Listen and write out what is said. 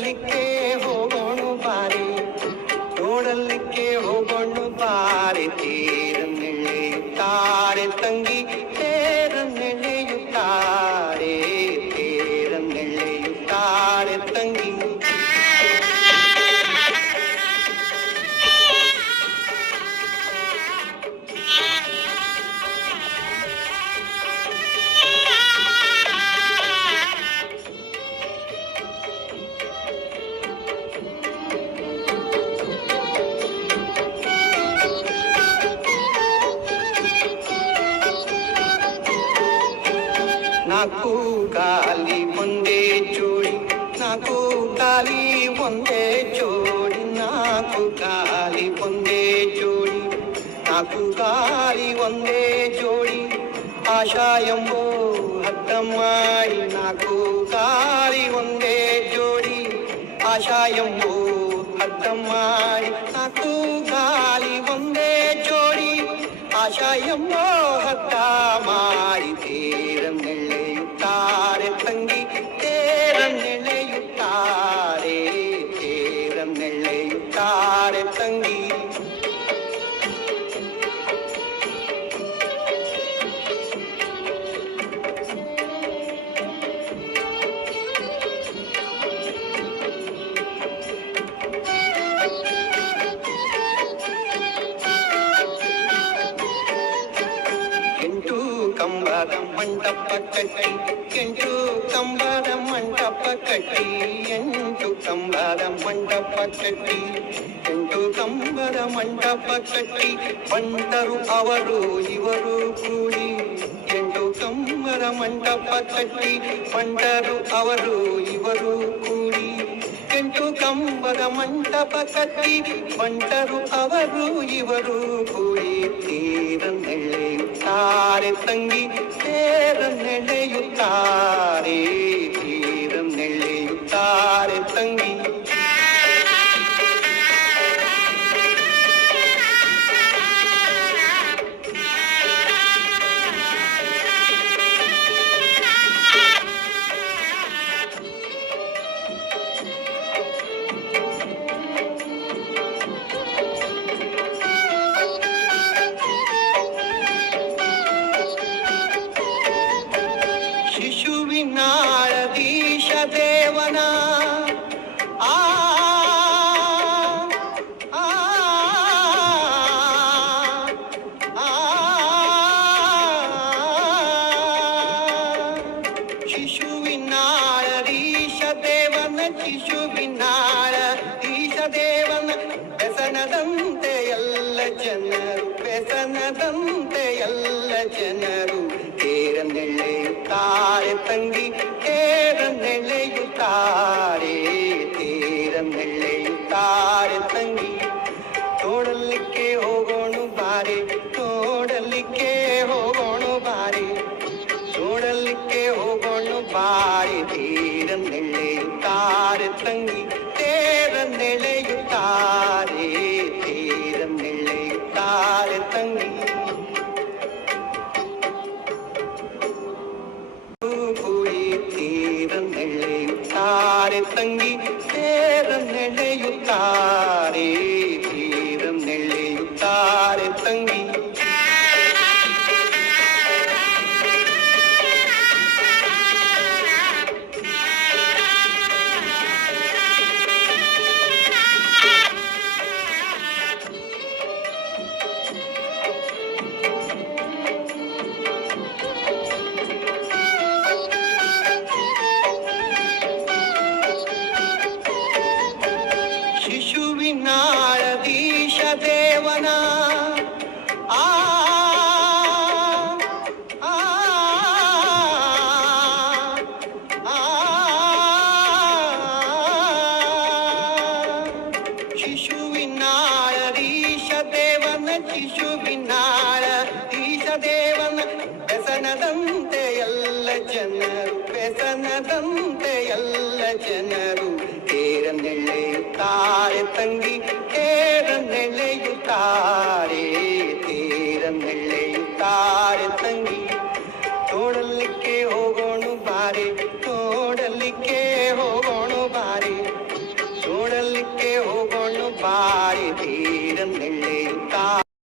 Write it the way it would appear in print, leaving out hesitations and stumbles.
ನೋಡಲಿಕ್ಕೆ ಹೋಗೋಣ ಬಾರಿ, ನೋಡಲಿಕ್ಕೆ ಹೋಗೋಣ ಬಾರಿ. ತೇರನ್ನೆಳೆಯುತ್ತಾರೆ ತಂಗಿ, ತೇರನ್ನೆಳೆಯುತ್ತಾರೆ, ತೇರನ್ನೆಳೆಯುತ್ತಾರೆ ತಂಗಿ. ನಾಲ್ಕು ಗಾಲಿ ಒಂದೇ ಜೋಡಿ, ನಾಲ್ಕು ಗಾಲಿ ಒಂದೇ ಜೋಡಿ, ನಾಲ್ಕು ಗಾಲಿ ಒಂದೇ ಜೋಡಿ, ನಾಲ್ಕು ಗಾಲಿ ಒಂದೇ ಜೋಡಿ. ಆಶಾ ಎಂಬೋ ಹಗ್ಗ ಮಾಡಿ, ನಾಲ್ಕು ಗಾಲಿ ಒಂದೇ ಜೋಡಿ, ಆಶಾ ಎಂಬೋ ಹಗ್ಗ ಮಾಡಿ. ನಾಲ್ಕು ಗಾಲಿ ಒಂದೇ ಜೋಡಿ, ಆಶಾ ಎಂಬೋ ಹಗ್ಗ ಮಾಡಿ. ತೇರನ್ನೆಳೆಯುತ್ತಾರೆ ತಂಗಿ, ತೇರನ್ನೆಳೆಯುತ್ತಾರೆ, ತೇರನ್ನೆಳೆಯುತ್ತಾರೆ ತಂಗಿ. ಎಂಟು ಕಂಬದ ಮಂಟಪ ಕಟ್ಟಿ, ಎಂಟು ಕಂಬದ ಮಂಟಪ ಕಟ್ಟಿ, ಎಂಟು ಕಂಬದ ಮಂಟಪ ಕಟ್ಟಿ, ಎಂಟು ಕಂಬದ ಮಂಟಪ ಕಟ್ಟಿ. ಬಂಟರು ಅವರು ಇವರು ಕೂಡಿ, ಎಂಟು ಕಂಬದ ಮಂಟಪ ಕಟ್ಟಿ, ಬಂಟರು ಅವರು ಇವರು ಕೂಡಿ. ಎಂಟು ಕಂಬದ ಮಂಟಪ ಕಟ್ಟಿ, ಬಂಟರು ಅವರು ಇವರು ಕೂಡಿ. ತೇರನ್ನೆಳೆಯುತ್ತಾರೆ ತಂಗಿ, ತೇರನ್ನೆಳೆಯುತ್ತಾರೆ, ತೇರನ್ನೆಳೆಯುತ್ತಾರೆ ತಂಗಿ. ಶಿಶುವಿನಾಳದೀಶ ದೇವನ ಆ ಆ ಆ ಶಿಶುವಿನಾಳದೀಶ ದೇವನ, ಶಿಶುವಿನಾಳದೀಶ ದೇವನ. ವ್ಯಸನದಂತೆ ಎಲ್ಲ ಜನರು, ವ್ಯಸನದಂತೆ ಎಲ್ಲ ಜನರು. ತೇರನ್ನೆಳೆಯುತ್ತಾರೆ ತಂಗಿ, ತೇರನ್ನೆಳೆಯುತ್ತಾರೆ, ತೇರನ್ನೆಳೆಯುತ್ತಾರೆ ತಂಗಿ. ನೋಡಲಿಕ್ಕೆ ಹೋಗೋಣ ಬಾರಿ, ನೋಡಲಿಕ್ಕೆ ಹೋಗೋಣ ಬಾರಿ, ನೋಡಲಿಕ್ಕೆ ಹೋಗೋಣ ಬಾರಿ. ತೇರನ್ನೆಳೆಯುತ್ತಾರೆ ತಂಗಿ, ತೇರನ್ನೆಳೆಯುತ್ತಾರೆ, ತೇರನ್ನೆಳೆಯುತ್ತಾರೆ ತಂಗಿ. ತೇರನ್ನೆಳೆಯುತ್ತಾರೆ ತಂಗಿ, ತೇರನ್ನೆಳೆಯುತ್ತಾರೆ, ತೇರನ್ನೆಳೆಯುತ್ತಾರೆ ತಂಗಿ. ಶಿಶುವಿನಾಳದೀಶ ದೇವನ ಆ ಆ ಆ ಶಿಶುವಿನಾಳದೀಶ ದೇವನ, ಶಿಶುವಿನಾಳದೀಶ ದೇವನ. ವ್ಯಸನದಂತೆ ಎಲ್ಲ ಜನರು, ವ್ಯಸನದಂತೆ ಎಲ್ಲ ಜನರು. ತೇರನ್ನೆಳೆಯುತ್ತಾರೆ ತಂಗಿ, ತೇರನ್ನೆಳೆಯುತ್ತಾರೆ, ತೇರನ್ನೆಳೆಯುತ್ತಾರೆ ತಂಗಿ. ನೋಡಲಿಕ್ಕೆ ಹೋಗೋಣ ಬಾರಿ, ನೋಡಲಿಕ್ಕೆ ಹೋಗೋಣ ಬಾರಿ, ನೋಡಲಿಕ್ಕೆ ಹೋಗೋಣ ಬಾರಿ ತೀರನೆಳ್ಳೆಯು